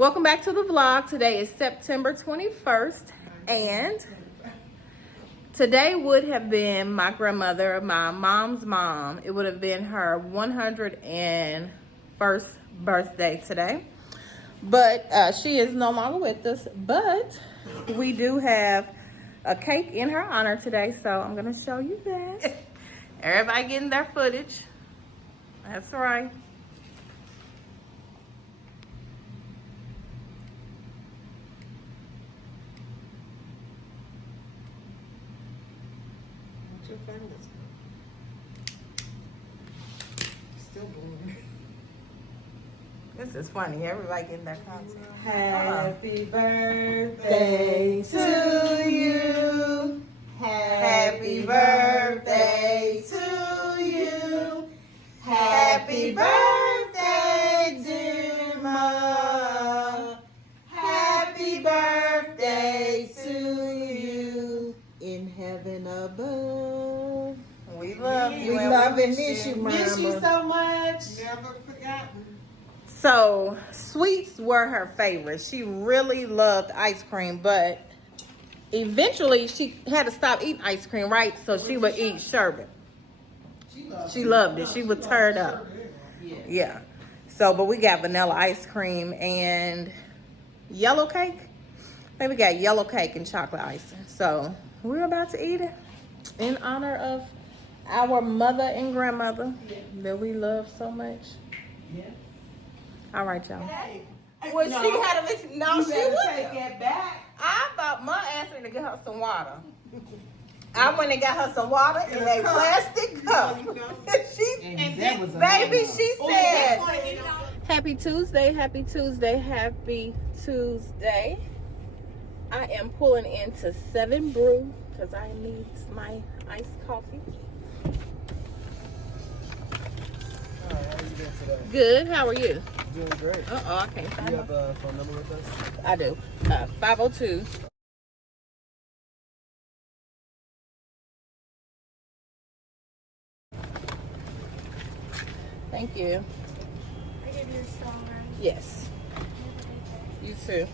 Welcome back to the vlog. Today is September 21st, and today would have been my grandmother, my mom's mom. It would have been her 101st birthday today, but she is no longer with us. But we do have a cake in her honor today, so I'm gonna show you that. Everybody getting their footage. That's right. Still born. This is funny. Everybody getting their content. Happy birthday to you. Happy birthday to you. Happy birthday, dear Mom. Happy birthday to you. In heaven above. We love you. We love and miss you, Mama. Miss you so much. Never forgotten. So, sweets were her favorite. She really loved ice cream, but eventually she had to stop eating ice cream, right? So she would eat sherbet. She loved it. She would tear it up. Yeah. So, but we got vanilla ice cream and yellow cake. I think we got yellow cake and chocolate icing. So, we're about to eat it in honor of our mother and grandmother that we love so much. Yeah. All right, y'all. Hey. Well, she had a listen. No, You she better wouldn't. take that back. I thought my ass need to get her some water. I went and got her some water in a plastic cup. Baby, she said, Happy Tuesday, happy Tuesday, happy Tuesday. I am pulling into 7 Brew because I need my iced coffee. Hi, how are you doing today? Good, how are you? Doing great. Uh-oh, I can't find You it. have a phone number with us? I do. 502. Thank you. I give you a strong right. Yes. You too.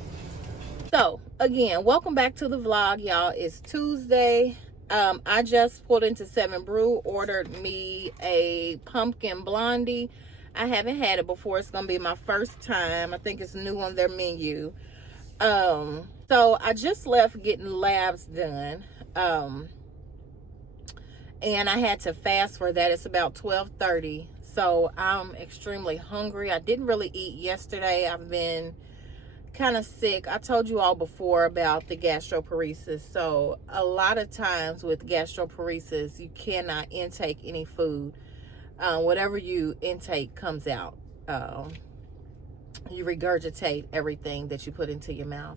So, again, welcome back to the vlog, y'all. It's Tuesday. I just pulled into 7 Brew, ordered me a pumpkin blondie. I haven't had it before. It's gonna be my first time. I think it's new on their menu. So I just left getting labs done. And I had to fast for that. It's about 12:30. So I'm extremely hungry. I didn't really eat yesterday. I've been kind of sick. I told you all before about the gastroparesis. So a lot of times with gastroparesis, you cannot intake any food. Whatever you intake comes out. You regurgitate everything that you put into your mouth.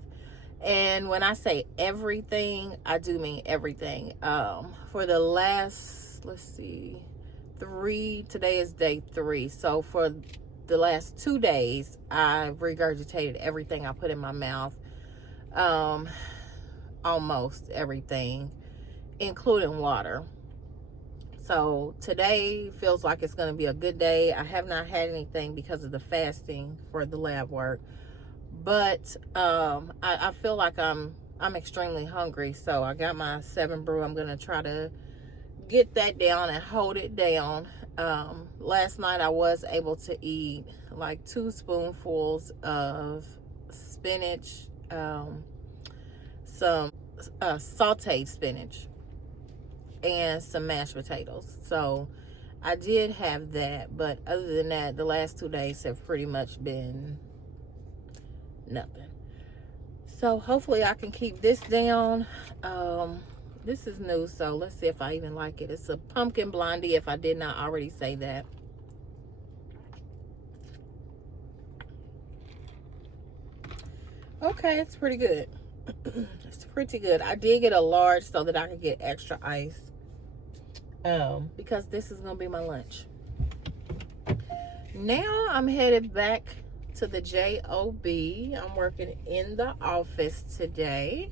And when I say everything, I do mean everything. For the last, let's see, today is day 3. So for the last 2 days, I regurgitated everything I put in my mouth. Almost everything, including water. So today feels like it's going to be a good day. I have not had anything because of the fasting for the lab work. But I feel like I'm extremely hungry. So I got my 7 Brew. I'm going to try to get that down and hold it down. Last night I was able to eat like 2 spoonfuls of spinach, some sauteed spinach, and some mashed potatoes. So I did have that, but other than that, the last 2 days have pretty much been nothing. So hopefully I can keep this down. This is new, so let's see if I even like it. It's a pumpkin blondie, if I did not already say that. Okay, it's pretty good. It's pretty good. I did get a large so that I could get extra ice. Because this is gonna be my lunch. Now I'm headed back to the job. I'm working in the office today.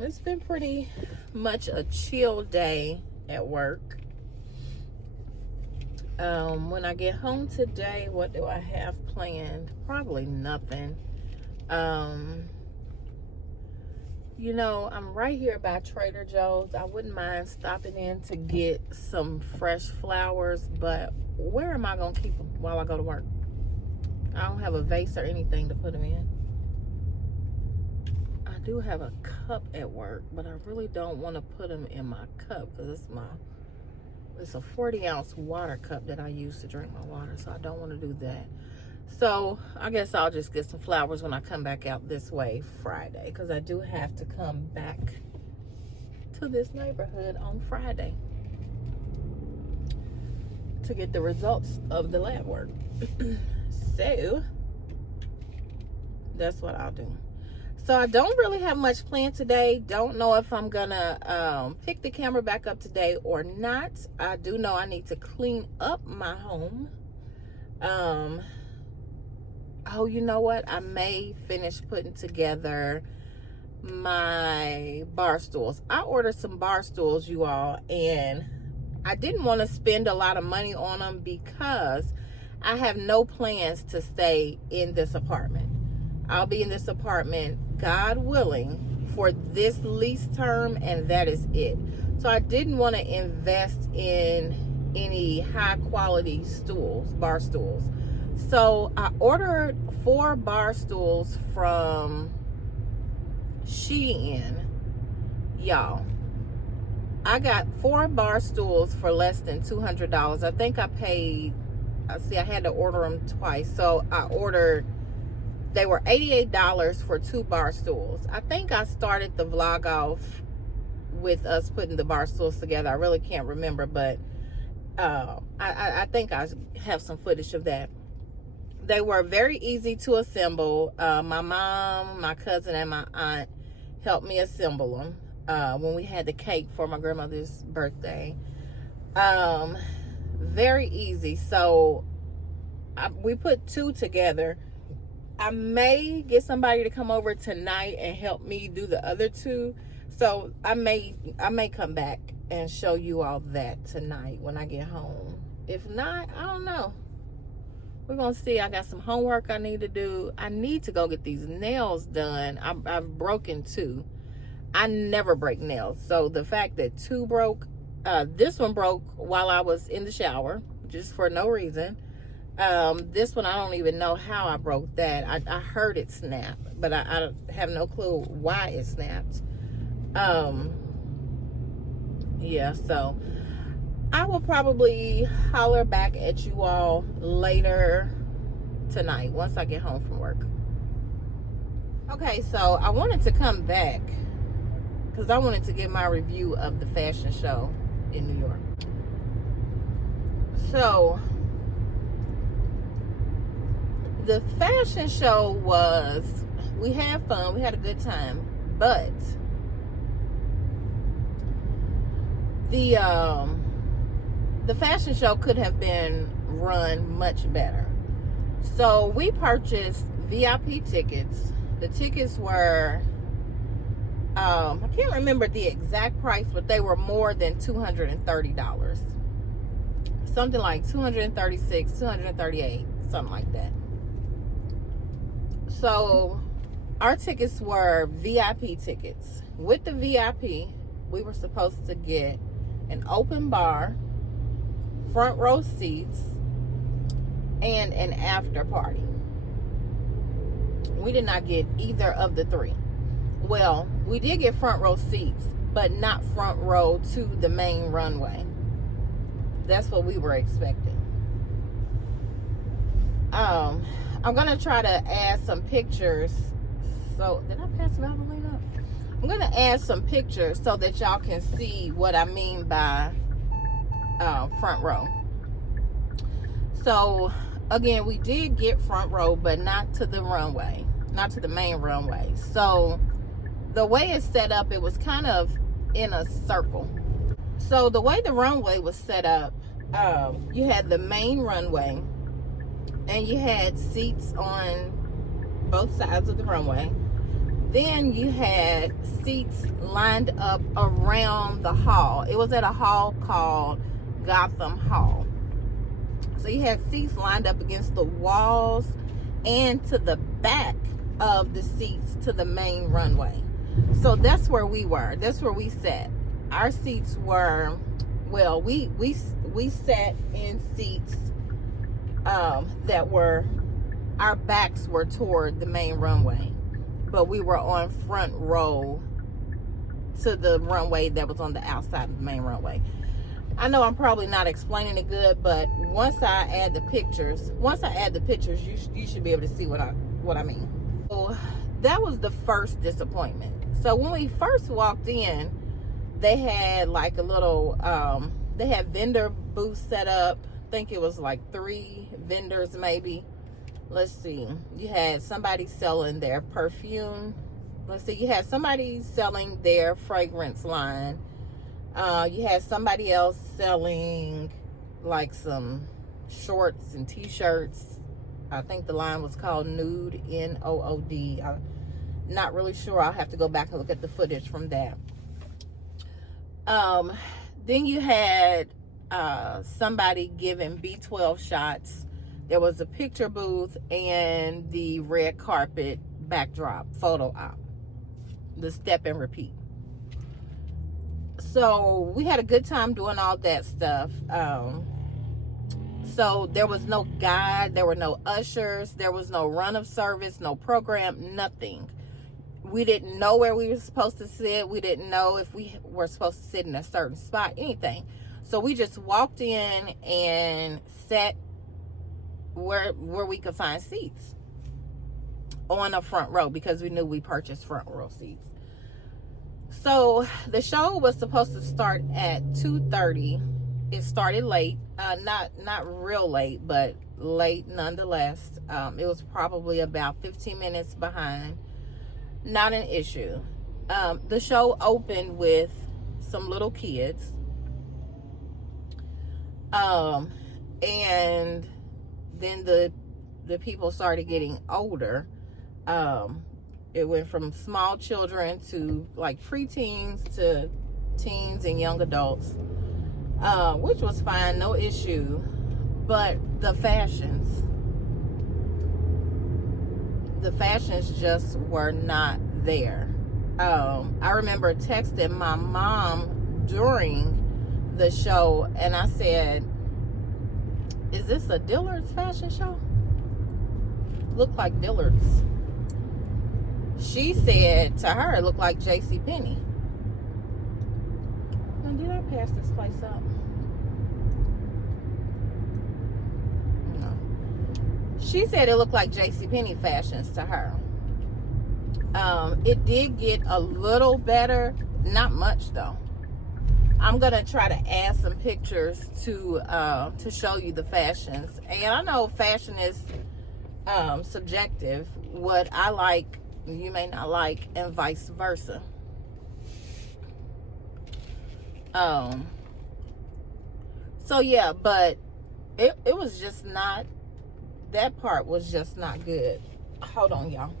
It's been pretty much a chill day at work. When I get home today, what do I have planned? Probably nothing. You know, I'm right here by Trader Joe's. I wouldn't mind stopping in to get some fresh flowers, but where am I going to keep them while I go to work? I don't have a vase or anything to put them in. I do have a cup at work, but I really don't want to put them in my cup because it's a 40-ounce water cup that I use to drink my water, so I don't want to do that. So I guess I'll just get some flowers when I come back out this way Friday, because I do have to come back to this neighborhood on Friday to get the results of the lab work. So that's what I'll do. So I don't really have much planned today. Don't know if I'm gonna pick the camera back up today or not. I do know I need to clean up my home. Oh, you know what? I may finish putting together my bar stools. I ordered some bar stools, you all, and I didn't want to spend a lot of money on them because I have no plans to stay in this apartment. I'll be in this apartment, God willing, for this lease term, and that is it. So I didn't want to invest in any high quality stools, bar stools. So I ordered 4 bar stools from Shein. Y'all, I got 4 bar stools for less than $200. I think I paid, I had to order them twice. So I ordered, they were $88 for 2 bar stools. I think I started the vlog off with us putting the bar stools together. I really can't remember, but I think I have some footage of that. They were very easy to assemble. My mom, my cousin, and my aunt helped me assemble them when we had the cake for my grandmother's birthday. Very easy. So we put 2 together. I may get somebody to come over tonight and help me do the other 2. So I may come back and show you all that tonight when I get home. If not, I don't know. We're going to see. I got some homework I need to do. I need to go get these nails done. I've broken 2. I never break nails. So the fact that 2 broke, this one broke while I was in the shower, just for no reason. This one, I don't even know how I broke that. I heard it snap, but I have no clue why it snapped. Yeah, so I will probably holler back at you all later tonight once I get home from work. Okay, so I wanted to come back because I wanted to give my review of the fashion show in New York. So the fashion show was, we had fun, we had a good time, but the fashion show could have been run much better. So we purchased VIP tickets. The tickets were, I can't remember the exact price, but they were more than $230. Something like $236, $238, something like that. So our tickets were VIP tickets. With the VIP, we were supposed to get an open bar, front row seats, and an after party. We did not get either of the 3. Well, we did get front row seats, but not front row to the main runway. That's what we were expecting. I'm gonna try to add some pictures. So did I pass Valvoline up? I'm gonna add some pictures so that y'all can see what I mean by front row. So again, we did get front row, but not to the runway, not to the main runway. So the way it's set up, it was kind of in a circle. So the way the runway was set up, you had the main runway and you had seats on both sides of the runway. Then you had seats lined up around the hall. It was at a hall called Gotham Hall. So you had seats lined up against the walls and to the back of the seats to the main runway. So that's where we were. That's where we sat. Our seats were, well, we sat in seats that were, our backs were toward the main runway, but we were on front row to the runway that was on the outside of the main runway. I know I'm probably not explaining it good, but once I add the pictures, you should be able to see what I mean. So that was the first disappointment. So when we first walked in, they had like a little, they had vendor booths set up. I think it was like 3 vendors maybe. Let's see. You had somebody selling their perfume. Let's see. You had somebody selling their fragrance line. You had somebody else selling like some shorts and t-shirts. I think the line was called Nude, N-O-O-D. I'm not really sure. I'll have to go back and look at the footage from that. Then you had somebody giving B12 shots. There was a picture booth and the red carpet backdrop photo op. The step and repeat. So we had a good time doing all that stuff. So there was no guide, there were no ushers, there was no run of service, no program, nothing. We didn't know where we were supposed to sit. We didn't know if we were supposed to sit in a certain spot, anything. So we just walked in and sat where we could find seats on the front row because we knew we purchased front row seats. So the show was supposed to start at 2:30. It started late, not real late, but late nonetheless. It was probably about 15 minutes behind. Not an issue. The show opened with some little kids, and then the people started getting older. It went from small children to like preteens to teens and young adults, which was fine, no issue. But the fashions just were not there. I remember texting my mom during the show and I said, "Is this a Dillard's fashion show? Looked like Dillard's." She said to her, it looked like JCPenney. Now, did I pass this place up? No. She said it looked like JCPenney fashions to her. It did get a little better, not much though. I'm gonna try to add some pictures to show you the fashions. And I know fashion is subjective. What I like, you may not like, and vice versa. So yeah, but it was just not, that part was just not good. Hold on, y'all.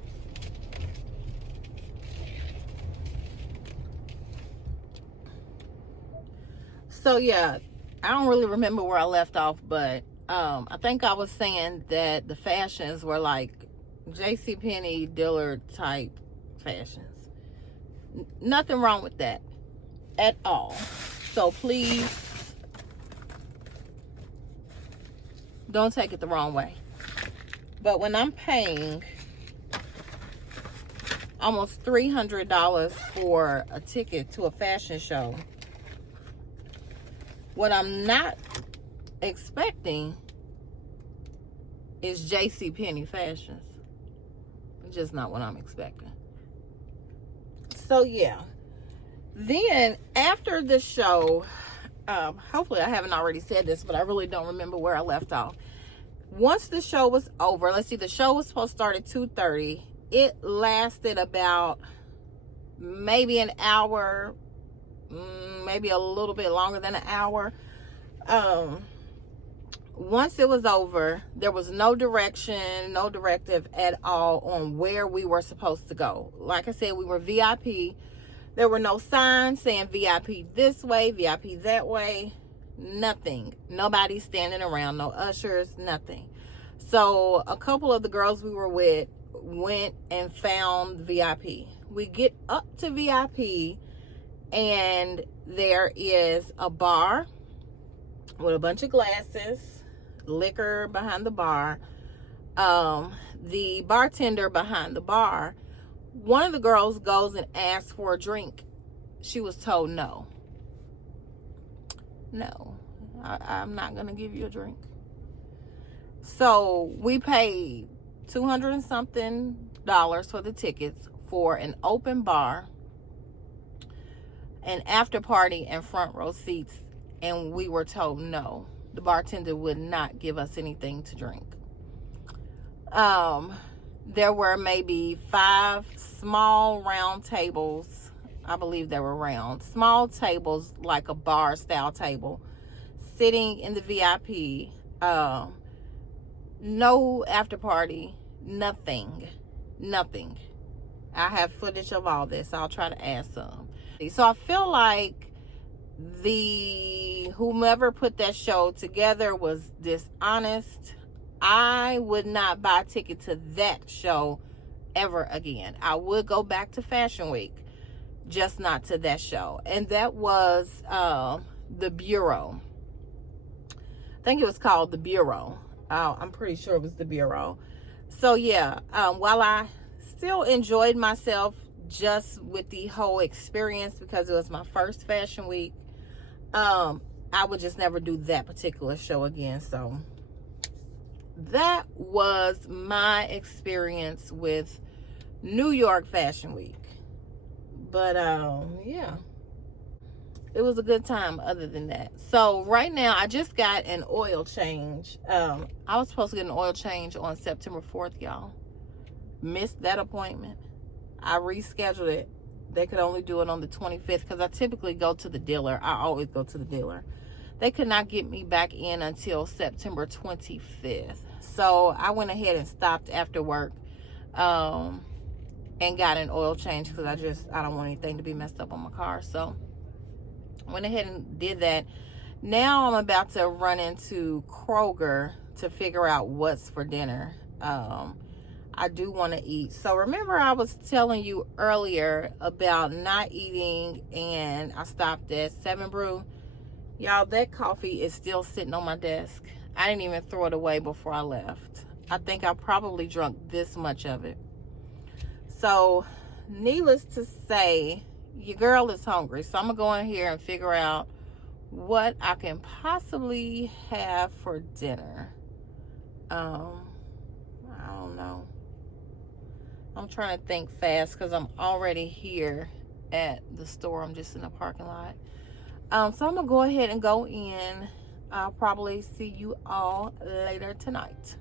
So yeah, I don't really remember where I left off, but I think I was saying that the fashions were like JCPenney, Dillard type fashions. Nothing wrong with that at all. So please don't take it the wrong way. But when I'm paying almost $300 for a ticket to a fashion show, what I'm not expecting is JCPenney fashions. Just not what I'm expecting. So yeah, then after the show, hopefully I haven't already said this, but I really don't remember where I left off. Once the show was over, let's see, the show was supposed to start at 2:30. It lasted about maybe an hour, maybe a little bit longer than an hour. Once it was over, there was no direction, no directive at all on where we were supposed to go. Like I said, we were VIP. There were no signs saying VIP this way, VIP that way. Nothing. Nobody standing around, no ushers, nothing. So a couple of the girls we were with went and found VIP. We get up to VIP, and there is a bar with a bunch of glasses, liquor behind the bar. The bartender behind the bar, one of the girls goes and asks for a drink. She was told no. No, I'm not gonna give you a drink. So we paid $200 and something for the tickets for an open bar, an after party, and front row seats, and we were told no. The bartender would not give us anything to drink. There were maybe 5 small round tables. I believe they were round. Small tables, like a bar style table, sitting in the VIP. No after party, nothing. I have footage of all this. I'll try to add some. So I feel like whomever put that show together was dishonest. I would not buy a ticket to that show ever again. I would go back to Fashion Week, just not to that show. And that was the Bureau. I think it was called the Bureau. I'm pretty sure it was the Bureau. So yeah, while I still enjoyed myself just with the whole experience because it was my first Fashion Week, I would just never do that particular show again. So that was my experience with New York Fashion Week. But yeah, it was a good time other than that. So right now I just got an oil change. I was supposed to get an oil change on September 4th, y'all. Missed that appointment. I rescheduled it. They could only do it on the 25th because I typically go to the dealer. I always go to the dealer. They could not get me back in until September 25th. So I went ahead and stopped after work and got an oil change because I don't want anything to be messed up on my car. So went ahead and did that. Now I'm about to run into Kroger to figure out what's for dinner. I do want to eat. So remember I was telling you earlier about not eating, and I stopped at 7 Brew. Y'all, that coffee is still sitting on my desk. I didn't even throw it away before I left. I think I probably drunk this much of it. So needless to say, your girl is hungry. So I'm gonna go in here and figure out what I can possibly have for dinner. I don't know. I'm trying to think fast because I'm already here at the store. I'm just in the parking lot. So I'm gonna go ahead and go in. I'll probably see you all later tonight.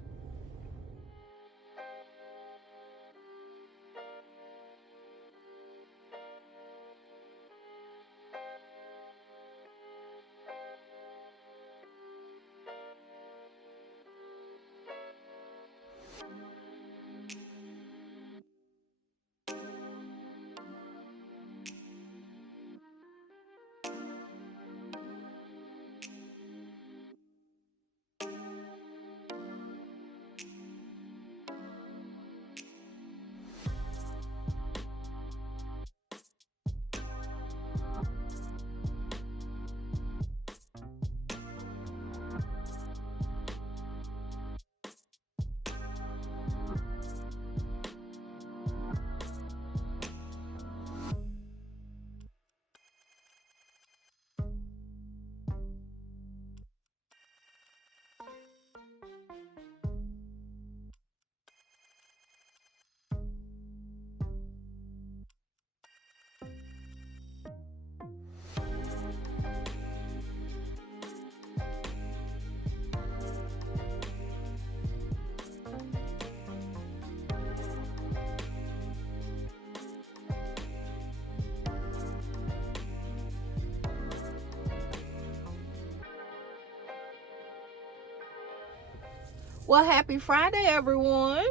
Well, happy Friday, everyone.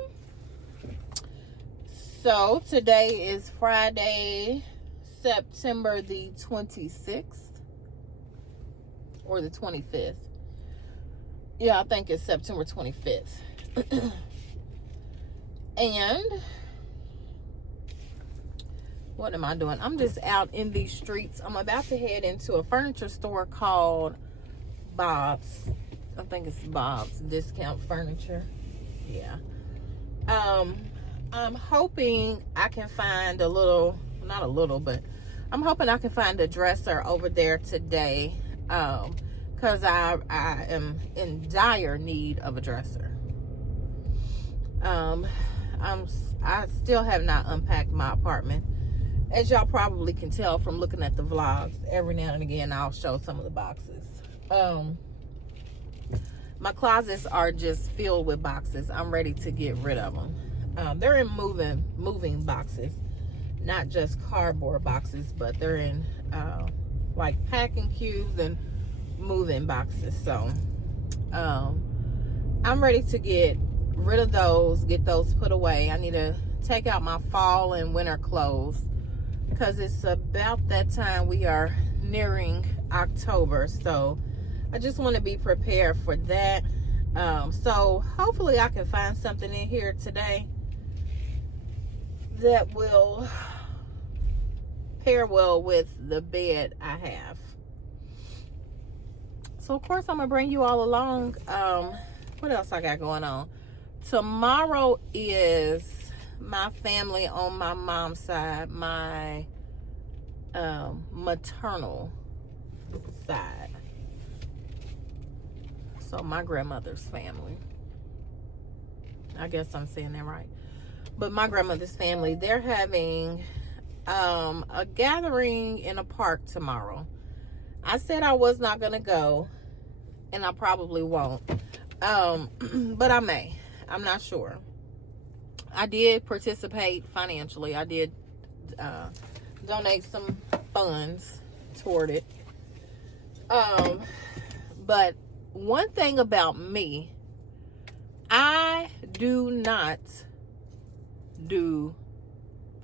So today is Friday, September the 26th. or the 25th. Yeah, I think it's September 25th. And what am I doing? I'm just out in these streets. I'm about to head into a furniture store called Bob's. I think it's Bob's Discount Furniture. Yeah. I'm hoping I can find a little, not a little, but I'm hoping I can find a dresser over there today. Because I am in dire need of a dresser. I still have not unpacked my apartment. As y'all probably can tell from looking at the vlogs, every now and again I'll show some of the boxes. My closets are just filled with boxes. I'm ready to get rid of them. They're in moving boxes, not just cardboard boxes, but they're in like packing cubes and moving boxes. So I'm ready to get rid of those, get those put away. I need to take out my fall and winter clothes because it's about that time. We are nearing October, so I just want to be prepared for that. So hopefully I can find something in here today that will pair well with the bed I have. So of course I'm gonna bring you all along. What else I got going on? Tomorrow is my family on my mom's side, my maternal side. So my grandmother's family. I guess I'm saying that right. But my grandmother's family, they're having a gathering in a park tomorrow. I said I was not gonna go, and I probably won't. But I may. I'm not sure. I did participate financially. I did donate some funds toward it. But one thing about me, I do not do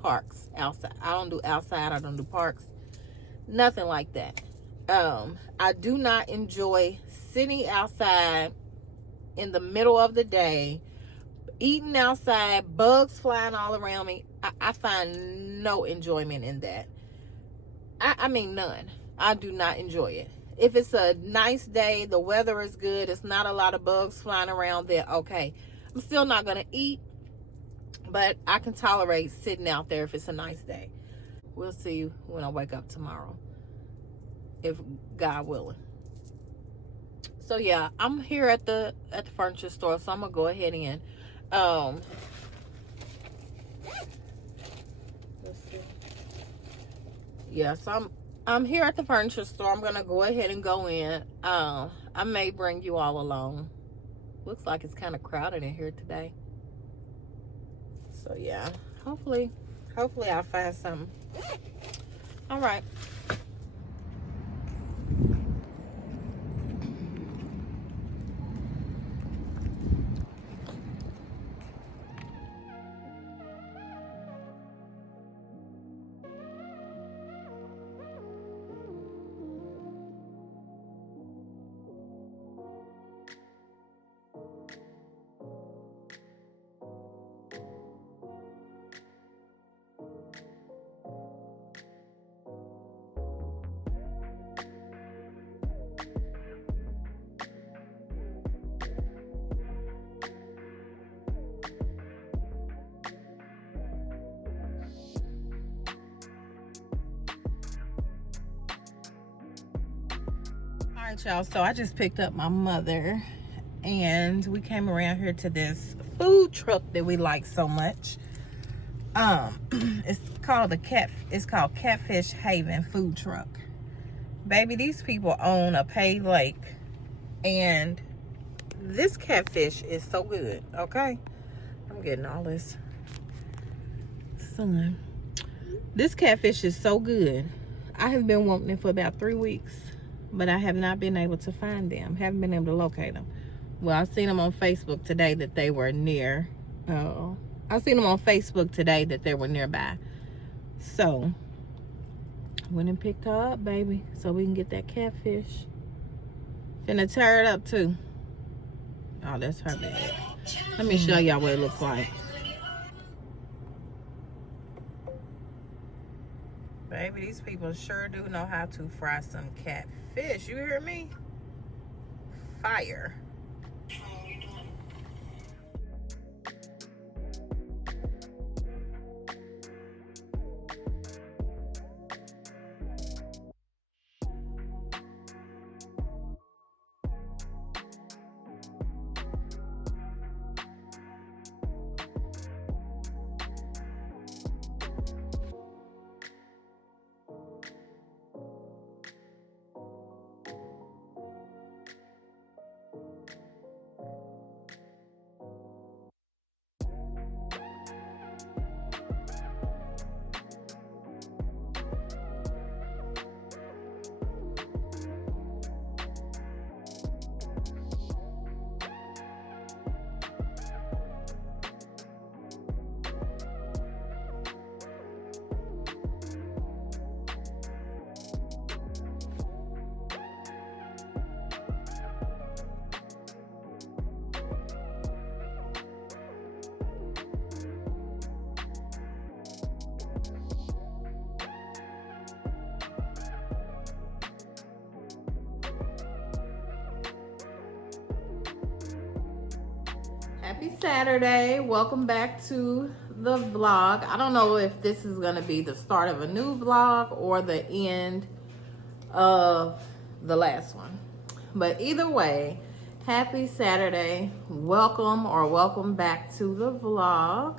parks outside. I don't do outside. I don't do parks. Nothing like that. I do not enjoy sitting outside in the middle of the day, eating outside, bugs flying all around me. I find no enjoyment in that. I mean, none. I do not enjoy it. If it's a nice day, the weather is good, it's not a lot of bugs flying around, then okay. I'm still not going to eat, but I can tolerate sitting out there if it's a nice day. We'll see when I wake up tomorrow, if God willing. So yeah, I'm here at the furniture store, so I'm gonna go ahead and let's see. Yeah, so I'm here at the furniture store. I'm gonna go ahead and go in. I may bring you all along. Looks like it's kind of crowded in here today. So yeah, hopefully I'll find something. All right. All right, y'all, so I just picked up my mother and we came around here to this food truck that we like so much. It's called Catfish Haven Food Truck. Baby, these people own a paid lake, and this catfish is so good. Okay, I'm getting all this sun. This catfish is so good. I have been wanting it for about 3 weeks, but I have not been able to find them. Haven't been able to locate them. Well, I seen them on Facebook today that they were near. I seen them on Facebook today that they were nearby. So, went and picked her up, baby, so we can get that catfish. Finna tear it up too. Oh, that's her bag. Let me show y'all what it looks like. Baby, these people sure do know how to fry some catfish. You hear me? Fire. Happy Saturday. Welcome back to the vlog. I don't know if this is going to be the start of a new vlog or the end of the last one. But either way, happy Saturday. Welcome back to the vlog.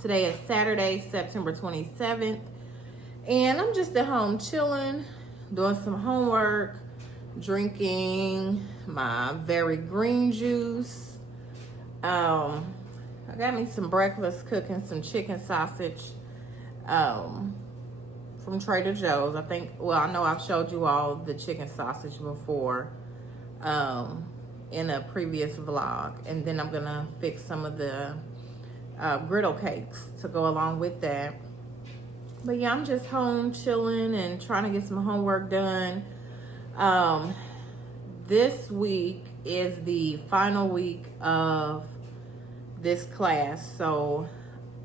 Today is Saturday, September 27th. And I'm just at home chilling, doing some homework, drinking my very green juice. I got me some breakfast, cooking some chicken sausage from Trader Joe's. I know I've showed you all the chicken sausage before in a previous vlog. And then I'm gonna fix some of the griddle cakes to go along with that. But yeah, I'm just home chilling and trying to get some homework done. This week is the final week of this class. So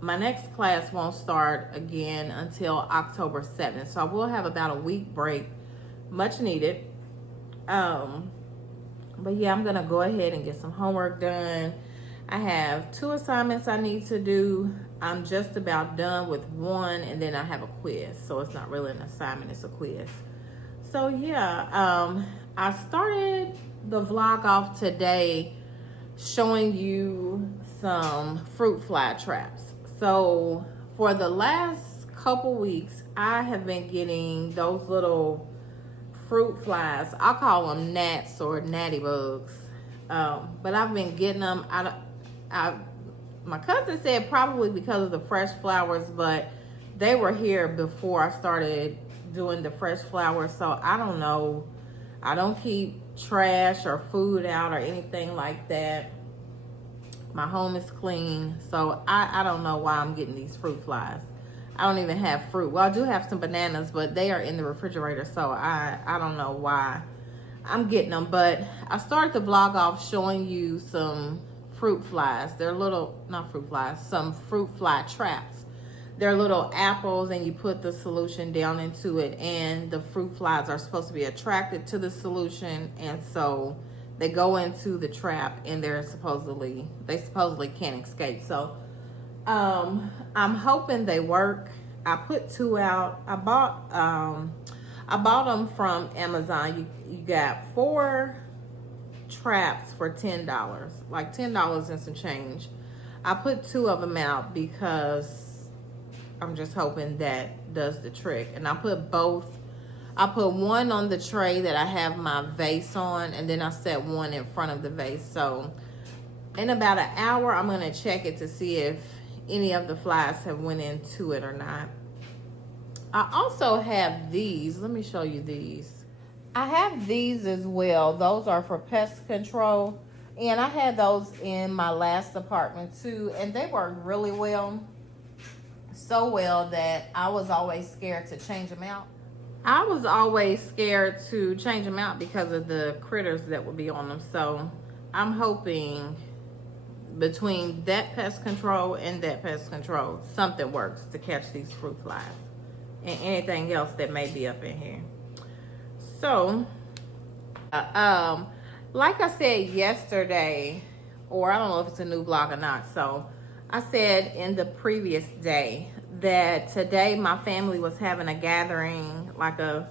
my next class won't start again until October 7th. So I will have about a week break, much needed. But yeah, I'm gonna go ahead and get some homework done. I have 2 assignments I need to do. I'm just about done with one, and then I have a quiz. So it's not really an assignment, it's a quiz. So yeah, I started the vlog off today showing you some fruit fly traps. So for the last couple weeks, I have been getting those little fruit flies. I call them gnats or natty bugs. But I've been getting them. My cousin said probably because of the fresh flowers, but they were here before I started doing the fresh flowers. So I don't know. I don't keep trash or food out or anything like that. My home is clean. So I don't know why I'm getting these fruit flies. I don't even have fruit. Well, I do have some bananas, but they are in the refrigerator. So I don't know why I'm getting them. But I started the vlog off showing you some fruit flies. They're little, not fruit flies, some fruit fly traps. They're little apples, and you put the solution down into it, and the fruit flies are supposed to be attracted to the solution, and so they go into the trap, and they supposedly can't escape. So I'm hoping they work. I put 2 out. I bought them from Amazon. You got 4 traps for $10, like $10 and some change. I put 2 of them out because I'm just hoping that does the trick. And I put one on the tray that I have my vase on, and then I set one in front of the vase. So in about an hour, I'm gonna check it to see if any of the flies have went into it or not. I also have these. Let me show you these. I have these as well. Those are for pest control. And I had those in my last apartment too, and they work really well. So well that I was always scared to change them out. I was always scared to change them out because of the critters that would be on them. So I'm hoping between that pest control and that pest control, something works to catch these fruit flies and anything else that may be up in here. So, like I said yesterday, or I don't know if it's a new vlog or not. So I said in the previous day that today my family was having a gathering, like a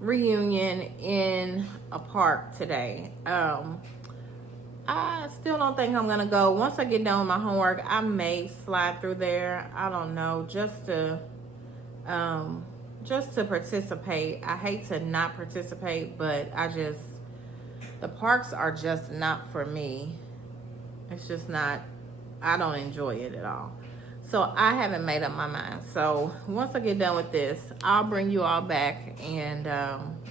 reunion in a park today. I still don't think I'm gonna go. Once I get done with my homework, I may slide through there. I don't know, just to participate. I hate to not participate, but the parks are just not for me. It's just not, I don't enjoy it at all. So I haven't made up my mind. So once I get done with this, I'll bring you all back and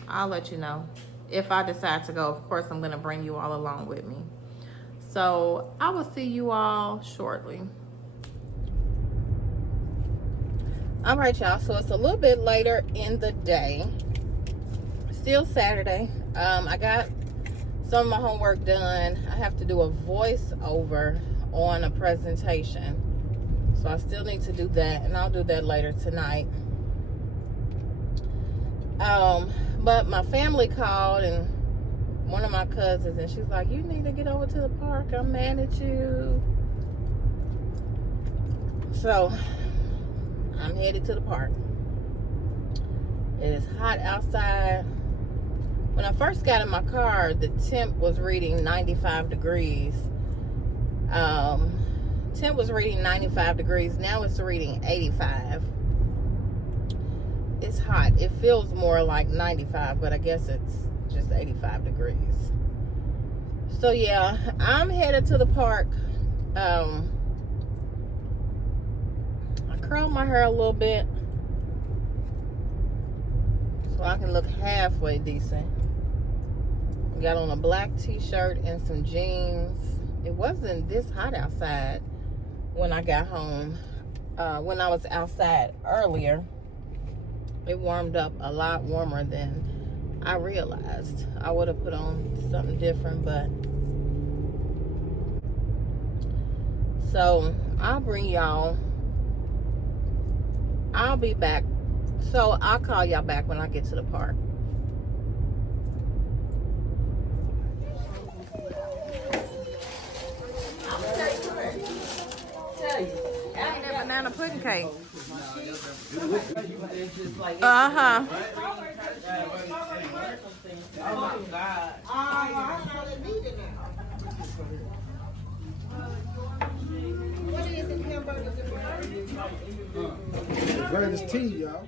I'll let you know if I decide to go. Of course, I'm gonna bring you all along with me. So I will see you all shortly. All right, y'all, so it's a little bit later in the day. Still Saturday. I got some of my homework done. I have to do a voiceover on a presentation. So I still need to do that, and I'll do that later tonight. But my family called, and one of my cousins, and she's like, you need to get over to the park. I'm mad at you. So I'm headed to the park. It is hot outside. When I first got in my car, the temp was reading 95 degrees. Temp was reading 95 degrees. Now it's reading 85. It's hot. It feels more like 95, but I guess it's just 85 degrees. So yeah, I'm headed to the park. I curled my hair a little bit so I can look halfway decent. Got on a black t-shirt and some jeans. It wasn't this hot outside when I got home. When I was outside earlier, it warmed up a lot warmer than I realized. I would have put on something different, but so I'll bring y'all. I'll be back. So I'll call y'all back when I get to the park. Banana pudding cake. Uh-huh. Oh my God. I know they need it now. What is it, hamburgers and The greatest tea, y'all.